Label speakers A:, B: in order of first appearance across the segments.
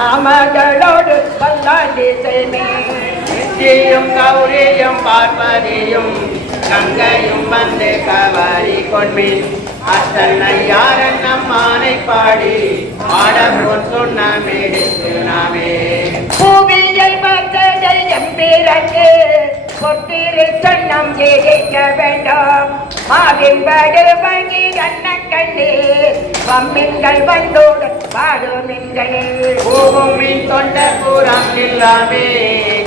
A: நாமகளோடு வந்தாண்டி செய்மே
B: கௌரியும் பார்வதியும் கங்கையும் வந்து கவாரி கொன்மின் அத்தனை யாரன் நம்மானை பாடி ஆடப்போன் சொன்ன நாமே.
A: பூமியை பார்த்ததை எம்பிறக்கு பொத்திரு சொன்னம் ஜெயிக்க வேண்டாம். மாவின்படு வங்கி கண்ண கண்ணே பம்மின்கள் வந்தோடு பாடுமின்கள்.
B: பூவும் மீன் தொண்ட பூரம் இல்லாமே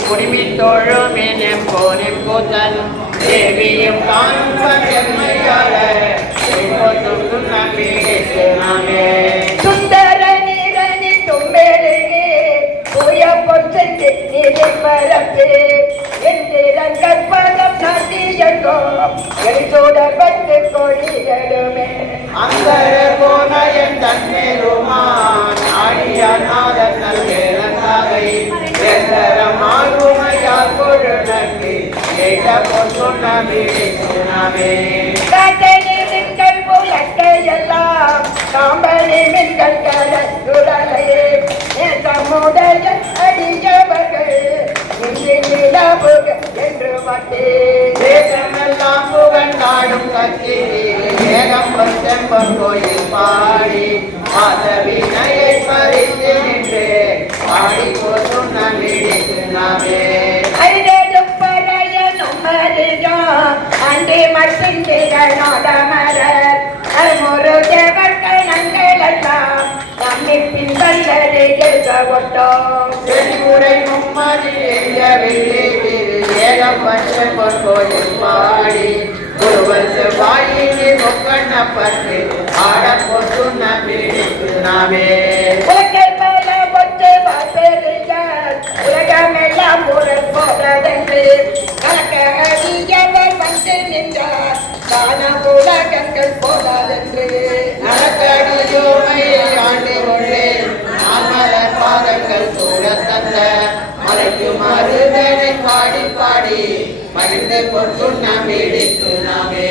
B: குடிமின் தோழும் மீன் போனின் கூத்தன் தேவியும் காணும்
A: பட்டு கொடிகளுமே
B: அந்தர போன என் தன்மேருமான் ஆடியானாதன் நல்லேரந்தாகை எந்தரமாகுமையால் கொழுநக்கு எய்த பொன்ன மீடித்துனாமே
A: காட்டணி மின்கள் புலக்கையெல்லாம் காம்பணி மின்கள் கலந்துடலே நேசமுடைய அடியவர்கள் என்று வட்டே அண்டே மட்டும் திகழோடமரர் அல்முரு தேவர்கள் நங்களெல்லாம் நம்மை பின்வல்லது எழுத கொண்டோம்
B: செறிவுரை மும்மதி எய்யவில்லை ஏகம் செம்பன் பாடி ஒருவன் செவ்வாயினி முக்கண்ணப்பட்டு ஆட போற்றும் மகிழ்ந்து பொற்று நம்பிடித்து நாமே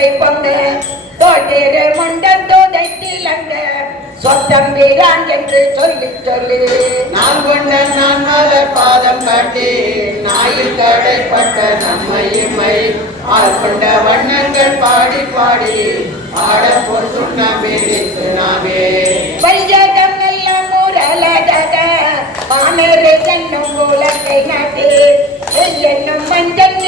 A: கொங்கை பொண்ணு தோட்டிரு முண்டன் தோதைத்தில் அங்க சொத்தம் வீரான் என்று சொல்லி சொல்லி.
B: நான் கொண்ட நான் மலர் பாதம் காட்டி நாயில் கடைப்பட்ட நம்மையுமை ஆள் கொண்ட வண்ணங்கள் பாடி பாடி ஆட நம்பிடித்து நாமே
A: என்னும் உலகை நாட்டி என்னும் மஞ்சள்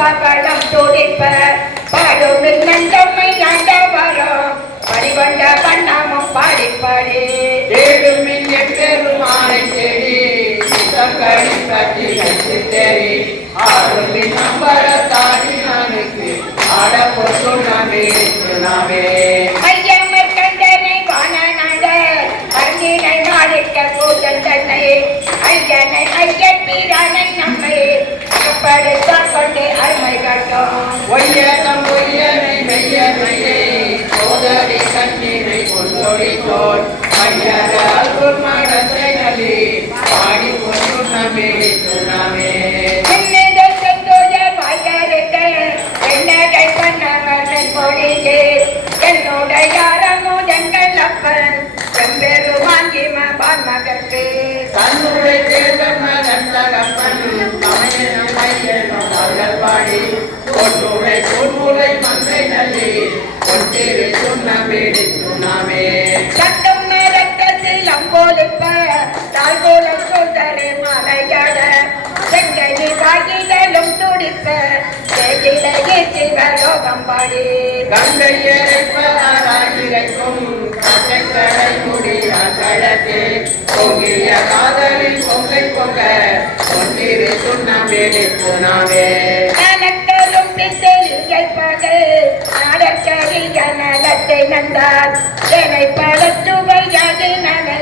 A: பகடம் துடிப்ப. பாடும் நந்தம்மை ஆண்ட பரிவண்ட பண்ணாமும் பாடி
B: ஐயனை ஐயன் வீரனை நம்மை படைத்தார் கொண்டே
A: அருமை கட்டோம் ஒய்யனம் ஒய்யனை மெய்யனையே சோதரி கண்ணீரை கொண்டொழித்தோர். ஐயரால் மனத்தை நலி பாடி கொண்டு
B: நம்பி துணமே என்னுடைய அரங்கோ எங்கள் அப்பன் மகன் மகற்கு. பொன்னுரை பொன்முறை மந்தை நல்லி பொன்னிரு சுண்ணமேடி சுண்ணாமே
A: சட்டம் ரத்தத்தில் அம்போலிப்ப தாழ்கோல சுந்தரி மலையட செங்கனி காகிலும் துடிப்ப செகிலே சிவலோகம் பாடி
B: பொங்கிய காதலில் சுண்ணமேடி சுண்ணாமே
A: நலத்தரும் பித்தெளிகள் பகை நாடக்கரிய நலத்தை நந்தார் என்னை பழச்சுவையாகி நனை.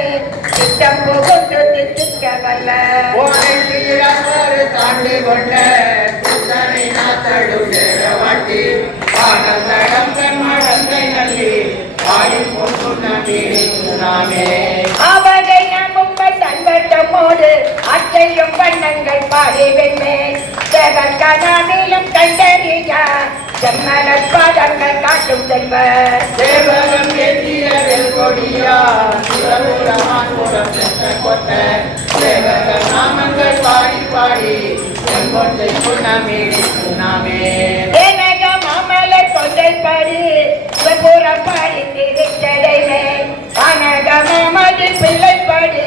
A: சித்தம் புகுந்து தித்திக்க வல்ல
B: தாண்டி கொண்ட சுத்தனை
A: செவக்கனாவிலும் கண்டறியா செம்மலர் பாதங்கள் காட்டும் செல்வர்
B: தேவகம் ஏற்றிய வெல்கொடியா சுரபுரமான் மூலம் சென்ற கொட்ட. தேவக நாமங்கள் பாடி பாடி செங்கொட்டை சுண்ணாமே சுண்ணாமே
A: ஏனக மாமலர் கொண்டை பாடி சிவபுரம் பாடி திருச்சடைமே அனக மாமதி பிள்ளை பாடி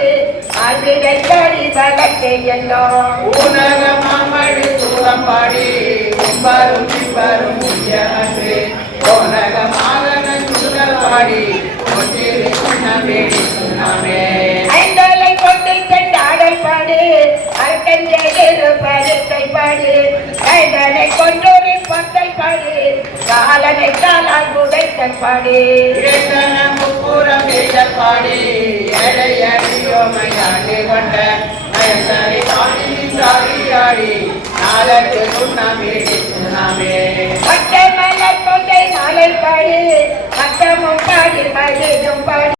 A: ஆசிரை பாடி வழக்கை எல்லோம்.
B: ஊனக மாமழி தூரம் பாடி உம்பரும் பிம்பரும் முய்ய அன்று. ஓனக மாதன சுடல் பாடி
A: ஐந்தலை கொண்டு சென்றாடல் பாடு அர்க்கஞ்சேரு பருத்தை பாடு. கைதனை கொண்டோரி பத்தை பாடு காலனை காலால் உடைத்த பாடு.
B: முப்புறம் பாடி எடை அடியோமையாண்டு கொண்ட நயசரி பாடி ஆடி நாளக்கு சுண்ணமேடி சுண்ணாமே
A: பச்சை மலர் கொண்டை நாளை. பாடு மத்தமும் பாடி மகிழும் பாடு